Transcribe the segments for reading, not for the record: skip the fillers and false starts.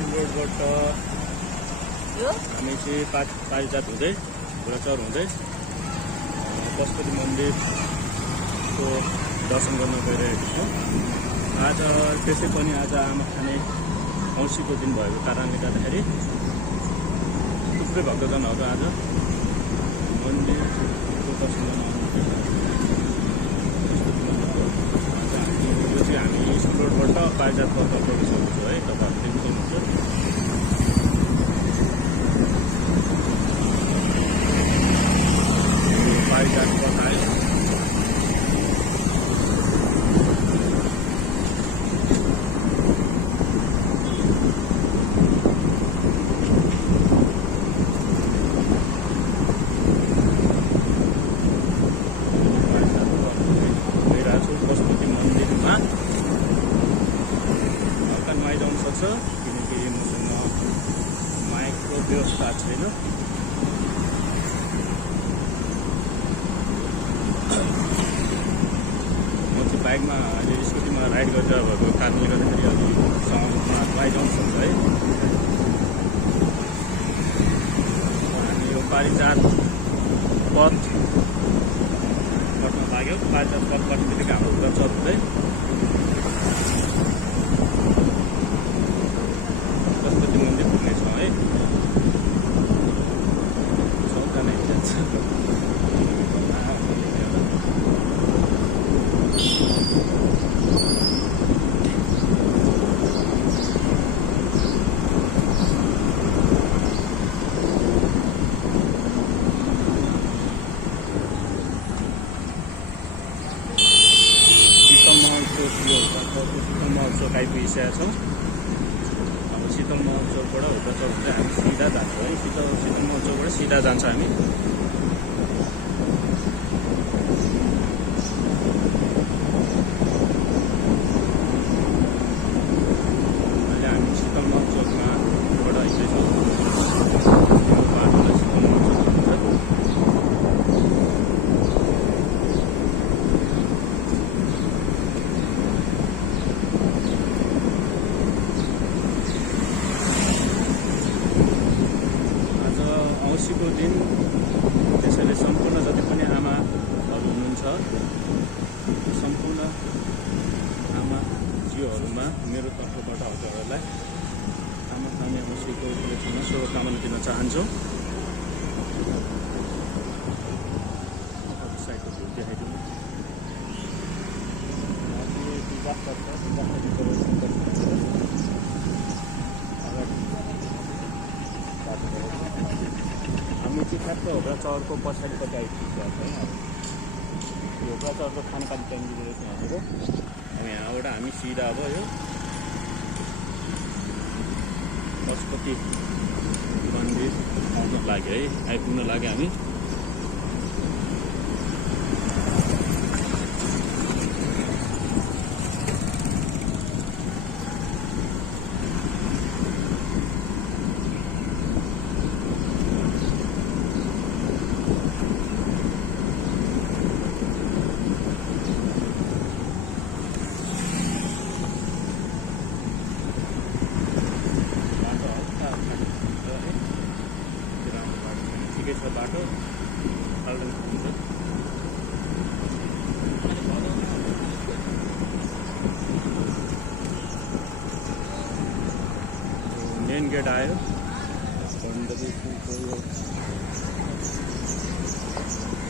रोडबाट हामी चाहिँ पारिजात हुँदै घोडाचौर हुँदै पशुपति मन्दिरको दर्शन गर्न गइरहेको छु। आज त्यसै पनि आज आमा खाने औँसीको दिन भएको कारणले गर्दाखेरि थुप्रै भक्तजनहरू आज मन्दिरको दर्शन गर्न आउनुहुँदैछ। यो चाहिँ हामी स्कुल रोडबाट पारिजातबाट प्रवेश गर्दैछौँ है, तपाईँहरूले देख्न सक्नुहुन्छ। पारिजातबाट आयो पशुपति मन्दिरमा। हल्का नआइज आउनु सक्छ किनकि मसँग माइकको व्यवस्था छैन। म चाहिँ बाइकमा अहिले स्कुटीमा राइड गरेर भएको कारणले गर्दाखेरि अलिक साउन्डमा नआइज आउनु सक्छ है। हामी यो पारिजात पथ कट्न लाग्यो। पारिजात पथ कट्ने बित्तिकै हाम्रो घोडाचौर हुँदै पशुपति मन्दिर पुग्नेछौँ है। सबजना जान्छ। शीतल महोत्सव आइपुगिसकेका छौँ। अब शीतल महोत्सवबाट घोडाचौर चाहिँ हामी सिधा जान्छौँ है। शीतल महोत्सवबाट सिधा जान्छ हामी। अहिले हामी शीतल महोत्सवबाट हिँड्दैछौँ। यो बाटोलाई शीतल महोत्सव भन्छ। औँसीको दिन त्यसैले सम्पूर्ण जति पनि आमाहरू हुनुहुन्छ, सम्पूर्ण आमाजीहरूमा मेरो तर्फबाट हजुरहरूलाई आमा खाने औँसीको उपलक्ष्यमा शुभकामना दिन चाहन्छु। साइडको भ्यू देखाइदिनु। हामी चाहिँ ठ्याक्क घोडाचौरको पछाडिपट्टि आइपुगेका छौँ। यो घोडाचौरको खानपान टाइम दिँदैछ यहाँनिर। अब यहाँबाट हामी सिधा अब यो पशुपति मन्दिर आउन लाग्यो है, आइपुग्न लाग्यो हामी। ठिकै छ बाटो मेन गेट आयो।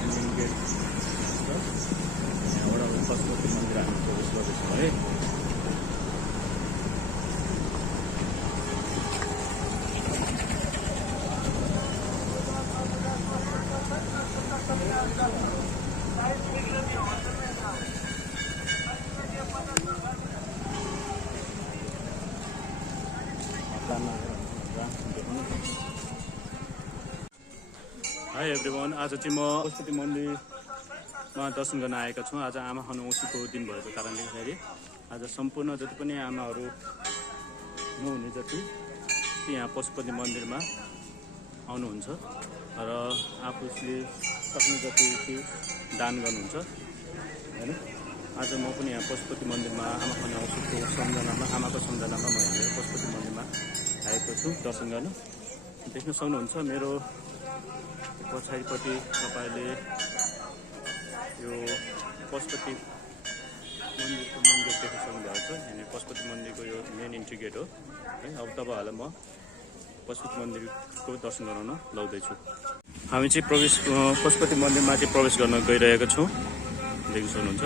मेन गेट यहाँबाट पशुपति मन्दिर हामी प्रवेश गर्दैछौँ है। हाई एभ्रिवान, आज चाहिँ म पशुपति मन्दिरमा दर्शन गर्न आएका छौँ। आज आमा खानु औँसीको दिन भएको कारणले गर्दाखेरि आज सम्पूर्ण जति पनि आमाहरू नहुने जति यहाँ पशुपति मन्दिरमा आउनुहुन्छ र आफूले सक्ने जति दान गर्नुहुन्छ हैन। आज म पनि यहाँ पशुपति मन्दिरमा आमा खानु औँसीको सम्झनामा, आमाको सम्झनामा म यहाँ पशुपति मन्दिरमा छु दर्शन गर्न। देख्न सक्नुहुन्छ मेरो पछाडिपट्टि तपाईँले यो पशुपति मन्दिरको मेन गेट देख्न सक्नुभएको छ। यहाँनिर पशुपति मन्दिरको यो मेन इन्ट्री गेट हो है। अब तपाईँहरूलाई म पशुपति मन्दिरको दर्शन गराउन लाउँदैछु। हामी चाहिँ पशुपति मन्दिरमाथि प्रवेश गर्न गइरहेका छौँ। देख्न सक्नुहुन्छ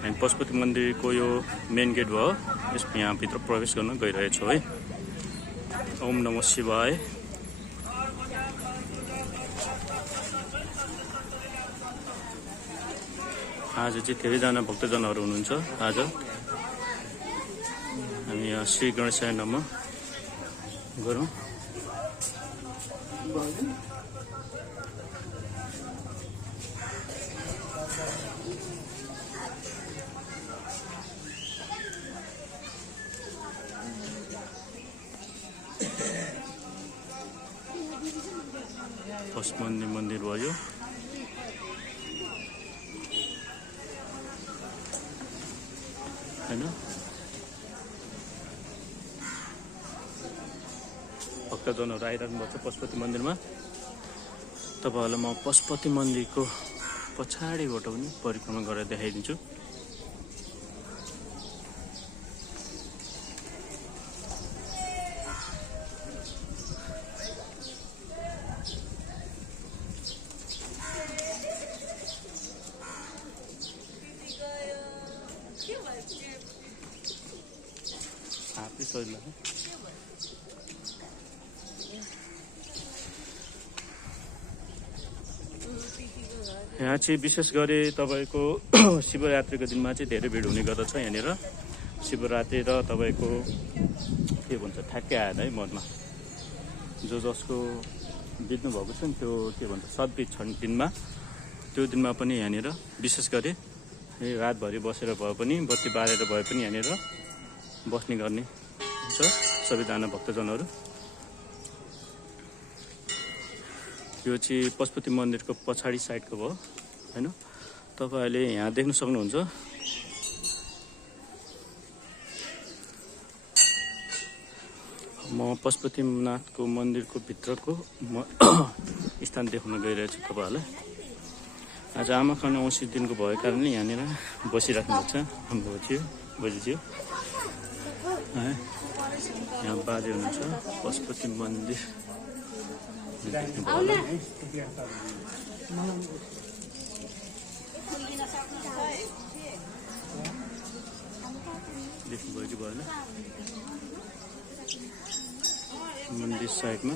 हामी पशुपति मन्दिरको यो मेन गेट भयो। यहाँभित्र प्रवेश गर्न गइरहेछौँ है। ओम नमः शिवाय। आज चाहिँ धेरैजना भक्तजनहरू हुनुहुन्छ। आज हामी यहाँ श्री गणेशाय नमः गरौँ। पशुपति मन्दिर भयो। हैन भक्तजनहरू आइरहनु भएको छ पशुपति मन्दिरमा। तपाईँहरूलाई म पशुपति मन्दिरको पछाडिबाट पनि परिक्रमा गरेर देखाइदिन्छु। यहाँ चाहिँ विशेष गरी तपाईँको शिवरात्रिको दिनमा चाहिँ धेरै भिड हुने गर्दछ। यहाँनिर शिवरात्रि र तपाईँको के भन्छ ठ्याक्कै आएन है मनमा। जसको बित्नु भएको छ नि त्यो के भन्छ सद्बिज छ दिनमा, त्यो दिनमा पनि यहाँनिर विशेष गरी रातभरि बसेर भए पनि बत्ती बालेर भए पनि यहाँनिर बस्ने गर्ने हुन्छ सबैजना भक्तजनहरू। यो चाहिँ पशुपति मन्दिरको पछाडि साइडको भयो हैन। तपाईँहरूले यहाँ देख्न सक्नुहुन्छ म पशुपतिनाथको मन्दिरको भित्रको स्थान देखाउन गइरहेछु तपाईँहरूलाई। आज आमा खाने औँसी दिनको भएको कारणले यहाँनिर बसिराख्नु भएको छ हाम्रो बोजूज्यू। यहाँ बाजे हुनुहुन्छ पशुपति मन्दिर देख्नुभयो कि भएन मन्दिर साइडमा।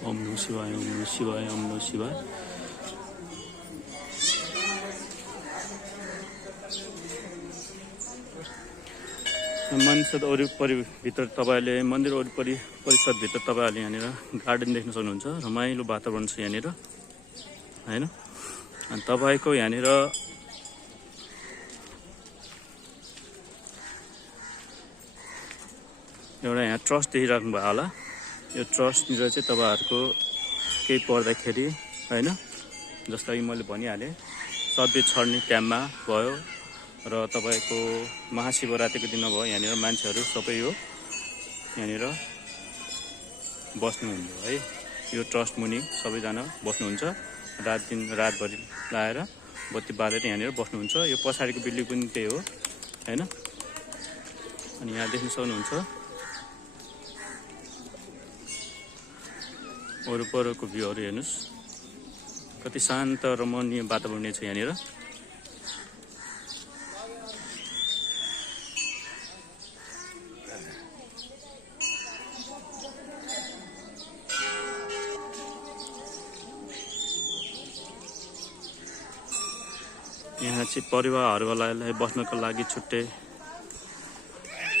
ओम नमः शिवाय, ओम नमः शिवाय, ओम नमः शिवाय। मन्दिर वरिपरिभित्र तपाईँले मन्दिर वरिपरि परिसरभित्र तपाईँहरूले यहाँनिर गार्डन देख्न सक्नुहुन्छ। रमाइलो वातावरण छ यहाँनिर हैन। अनि तपाईँको यहाँनिर एउटा यहाँ ट्रस्ट देखिराख्नु भयो होला। यो ट्रस्टनिर चाहिँ तपाईँहरूको केही पर्दाखेरि हैन, जस्तो कि मैले भनिहालेँ सद्बिज छर्ने टाइममा भयो र तपाईँको महाशिवरात्रिको दिनमा भयो यहाँनिर मान्छेहरू सबै यो यहाँनिर बस्नुहुन्छ है। यो ट्रस्ट मुनि सबैजना बस्नुहुन्छ। रातभरि लाएर बत्ती बालेर यहाँनिर बस्नुहुन्छ। यो पछाडिको बिल्डिङ पनि त्यही हो हैन। अनि यहाँ देख्न सक्नुहुन्छ वरपरको भ्यूहरू हेर्नुहोस् कति शान्त रमणीय वातावरण छ यहाँनिर। यहाँ चाहिँ परिवारहरूलाई बस्नको लागि छुट्टै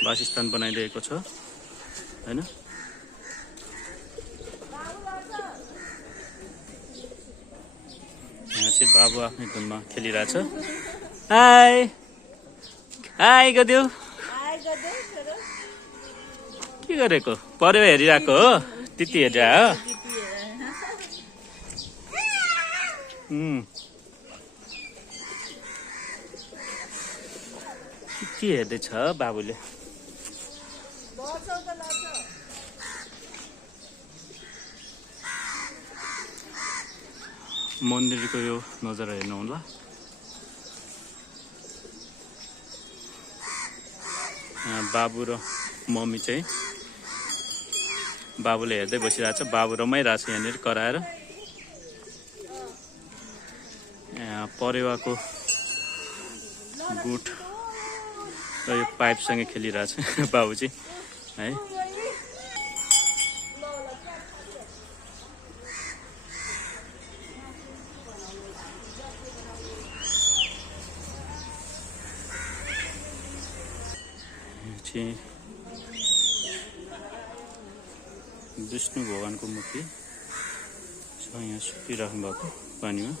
वासस्थान बनाइदिएको छ हैन। यहाँ चाहिँ बाबु आफ्नै धुनमा खेलिरहेछ। हाई हाई गद्यौ के गरेको? परिवार हेरिरहेको हो? त्यति हेरेर हो? के हेर्दैछ बाबुले? मन्दिरको यो नजारा हेर्नु होला। बाबु र मम्मी चाहिँ बाबुले हेर्दै बसिरहेछ। बाबु रमाइरहेछ यहाँनिर कराएर। यहाँ परेवाको गुट र यो पाइपसँगै खेलिरहेछ बाबु चाहिँ है। विष्णु भगवानको मूर्ति छ यहाँ सुतिराख्नु भएको पानीमा।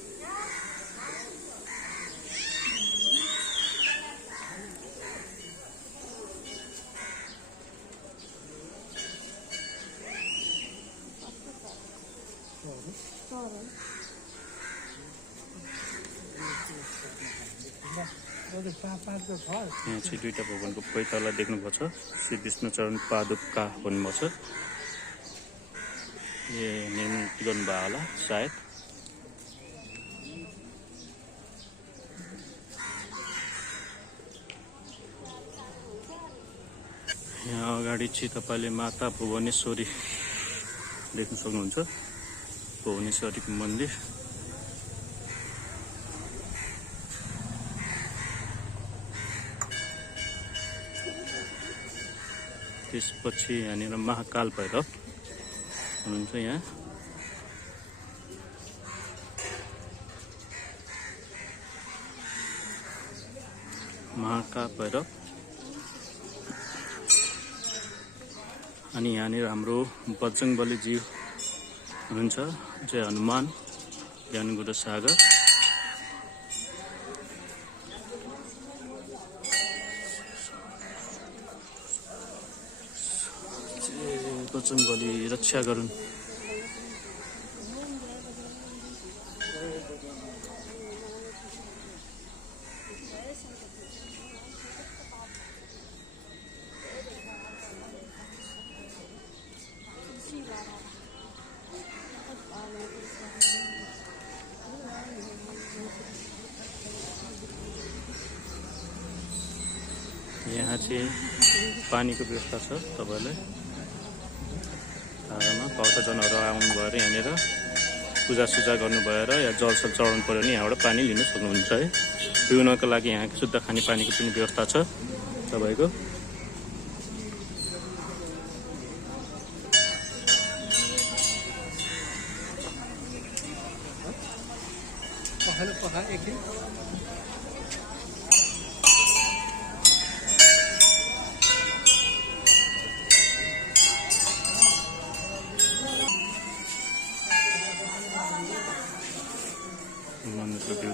यहाँ चाहिँ दुईटा भगवानको पैताला देख्नुभएको छ। श्री विष्णु चरण पादुका भन्नुभएको छ। ये निर्मित गर्नुभयो होला सायद। यहाँ अगाडि चाहिँ तपाईँले माता भुवनेश्वरी देख्न सक्नुहुन्छ। भुवनेश्वरीको मन्दिर। त्यसपछि यहाँनिर महाकाल भैरव हुनुहुन्छ। यहाँ महाकाल भैरव। अनि यहाँनिर हाम्रो बजरङ्गबलीजी हुनुहुन्छ। जय हनुमान ज्ञानगुरु सागर। बजरङ्गबली रक्षा गरून्। यहाँ चाहिँ पानीको व्यवस्था छ। तपाईहरुले धारामा भक्तजनहरू आउनुभयो र यहाँनिर पूजासुजा गर्नुभयो र या जलसल चढाउनु पर्यो भने यहाँबाट पानी लिन सक्नुहुन्छ है। पिउनको लागि यहाँ शुद्ध खाने पानीको पनि व्यवस्था छ तपाईको।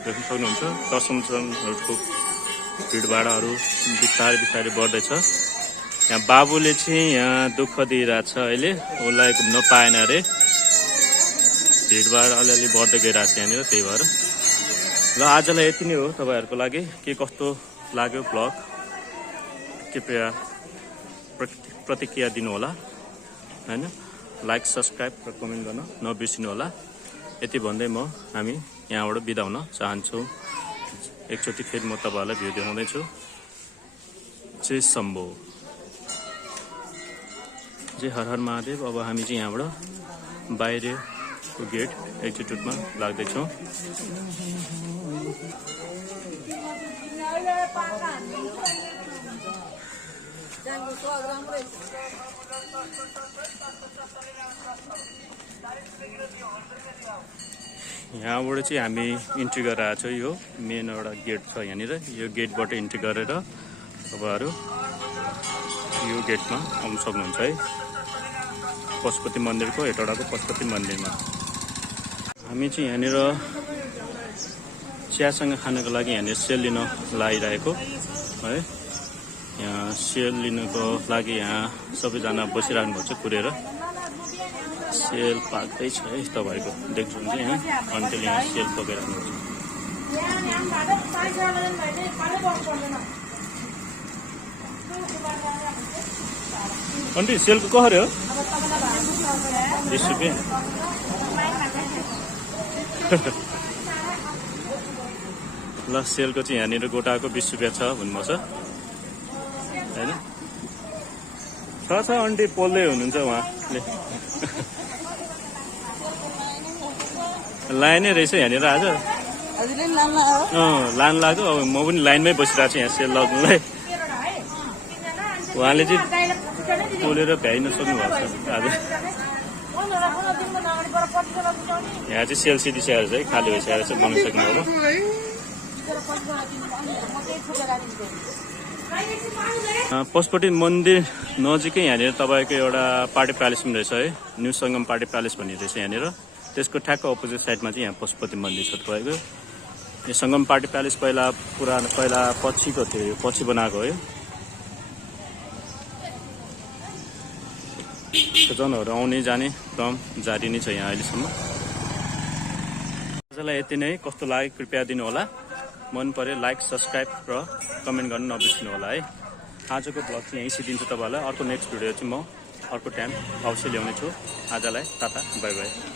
देख्न सक्नुहुन्छ दर्शनहरूको भिडभाडहरू बिस्तारै बिस्तारै बढ्दैछ। यहाँ बाबुले चाहिँ यहाँ दुःख दिइरहेछ अहिले, उसलाई घुम्न पाएन अरे। भिडभाड अलिअलि बढ्दै गइरहेछ यहाँनिर, त्यही भएर। ल आजलाई यति नै हो तपाईँहरूको लागि। के कस्तो लाग्यो भ्लग कृपया प्रतिक्रिया दिनु होला हैन। लाइक सब्सक्राइब र कमेन्ट गर्न नबिर्सिनु होला। यति भन्दै हामी यहाँबाट बिदा हुन चाहन्छु। एकचोटि फेरि म तपाईहरुलाई भ्यू देखाउँदैछु। जय शम्भो, जय हर हर महादेव। अब हामी चाहिँ यहाँबाट बाहिरको गेट एल्टिट्युडमा लाग्दैछौँ। यहाँबाट चाहिँ हामी इन्ट्री गरेर आएको छौँ। यो मेन एउटा गेट छ यहाँनिर। यो गेटबाट इन्ट्री गरेर तपाईँहरू यो गेटमा आउन सक्नुहुन्छ है। पशुपति मन्दिरको, हेटौडाको पशुपति मन्दिरमा हामी चाहिँ यहाँनिर चियासँग खानको लागि यहाँनिर सेल लिन लागिरहेको है। यहाँ सेल लिनको लागि यहाँ सबैजना बसिरहनु भएको छ कुरेर। सेल पाक्दैछ है तपाईँको देख्नुहुन्छ यहाँ आन्टीले यहाँ सेल पकेर हुनुहुन्छ आन्टी सेलको कसरी हो 20 रुपियाँ ल सेलको चाहिँ यहाँनिर गोटाको 20 रुपियाँ छ भन्नुभएको छ होइन छ आन्टी पोल्दै हुनुहुन्छ उहाँले लाइनै रहेछ यहाँनिर आज लाइन लाग्यो अब म पनि लाइनमै बसिरहेको छु यहाँ सेल लाग्नुलाई उहाँले चाहिँ पोलेर भ्याइ नसक्नु भएको छ आज यहाँ चाहिँ सेल सिधिसकेर चाहिँ खाली भइसकेर चाहिँ बनाइसक्नु हो पशुपति मन्दिर नजिकै यहाँनिर तपाईँको एउटा पार्टी प्यालेस पनि रहेछ है न्यू सङ्गम पार्टी प्यालेस भन्ने रहेछ यहाँनिर त्यसको ठ्याक्क अपोजिट साइडमा चाहिँ यहाँ पशुपति मन्दिर छ तपाईँको यो सङ्गम पार्टी प्यालेस पहिला पछिको थियो पछि बनाएको हो जनहरू आउने जाने क्रम जारी नै छ यहाँ अहिलेसम्म आजलाई यति नै कस्तो लाग्यो कृपया दिनुहोला मन पर्यो लाइक सब्सक्राइब र कमेन्ट गर्न नबिर्सिनु होला है आजको ब्लग चाहिँ यहीँ सिद्धिन्छु तपाईँहरूलाई अर्को नेक्स्ट भिडियो चाहिँ म अर्को टाइम अवश्य ल्याउने छु आजलाई टाटा बाई बाई